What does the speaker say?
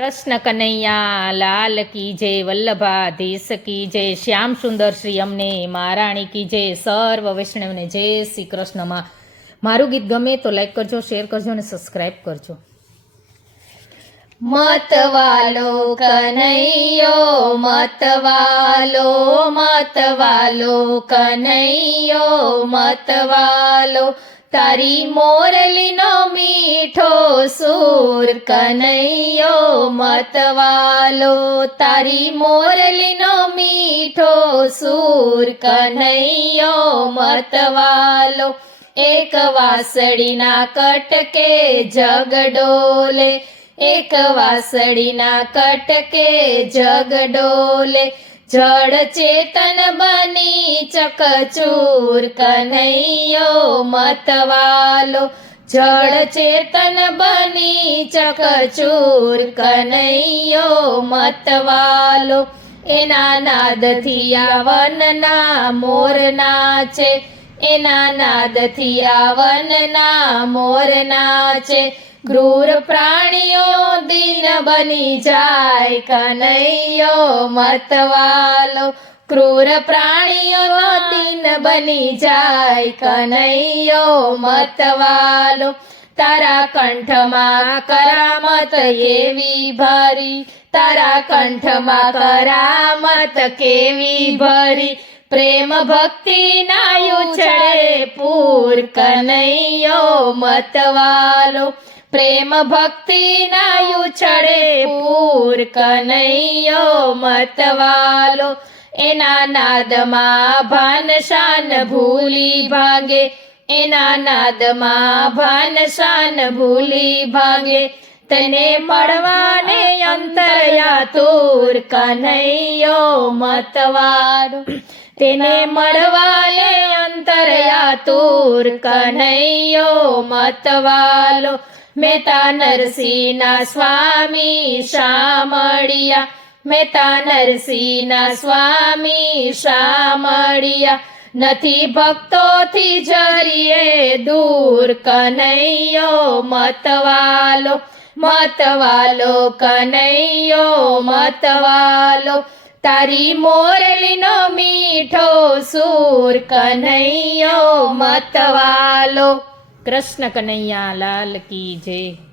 કૃષ્ણ કનૈયા લાલ કી જય, વલ્લભાધીશ કી જય, શ્યામ સુંદર શ્રી અમને મહારાણી કી જય, સર્વ વૈષ્ણવને જય શ્રી કૃષ્ણમાં. મારું ગીત ગમે તો લાઈક કરજો, શેર કરજો અને સબસ્ક્રાઈબ કરજો. મતવાલો કનૈયો મતવાલો, મતવાલો કનૈયો મતવાલો, તારી મોરલીનો મીઠો સૂર કનૈયો મતવાલો, તારી મોરલીનો મીઠો સૂર કનૈયો મતવાલો, એક વાસળીના કટકે જગડોલે, એક વાસળીના કટકે જગડોલે, જળ ચેતન બની ચકચૂર કનૈયો મતવાલો, જળ ચેતન બની ચકચૂર કનૈયો મતવાલો, એના નાદથી આ વનના મોર નાચે, એના નાદથી આ વનના મોર નાચે, ક્રૂર પ્રાણીઓ દિન બની જાય કનૈયો મતવાલો, ક્રૂર પ્રાણીઓ દિન બની જાય કનૈયો મતવાલો, તારા કંઠમાં કરામત એવી ભરી, તારા કંઠમાં કરામત કેવી ભરી, પ્રેમ ભક્તિ ના ઉછળે પૂર કનૈયો મતવાલો, પ્રેમ ભક્તિ ના ઉછળે પૂર કનૈયો મતવાલો, એના નાદમાં ભાન શાન ભૂલી ભાગે, એના નાદમાં ભાન શાન ભૂલી ભાગે, તને મળવાને અંતરયાતુર કનૈયો મતવાલો, તેને મળવાને અંતરયાતુર કનૈયો મતવાલો, મહેતા નરસિંહના સ્વામી શામળિયા, મહેતા નરસિંહના સ્વામી શામળિયા, નથી ભક્તોથી જરીએ દૂર કનૈયો મતવાલો, મતવાલો કનૈયો મતવાલો, તારી મોરલીનો મીઠો સૂર કનૈયો મતવાલો. કૃષ્ણ કનૈયા લાલ કી જય.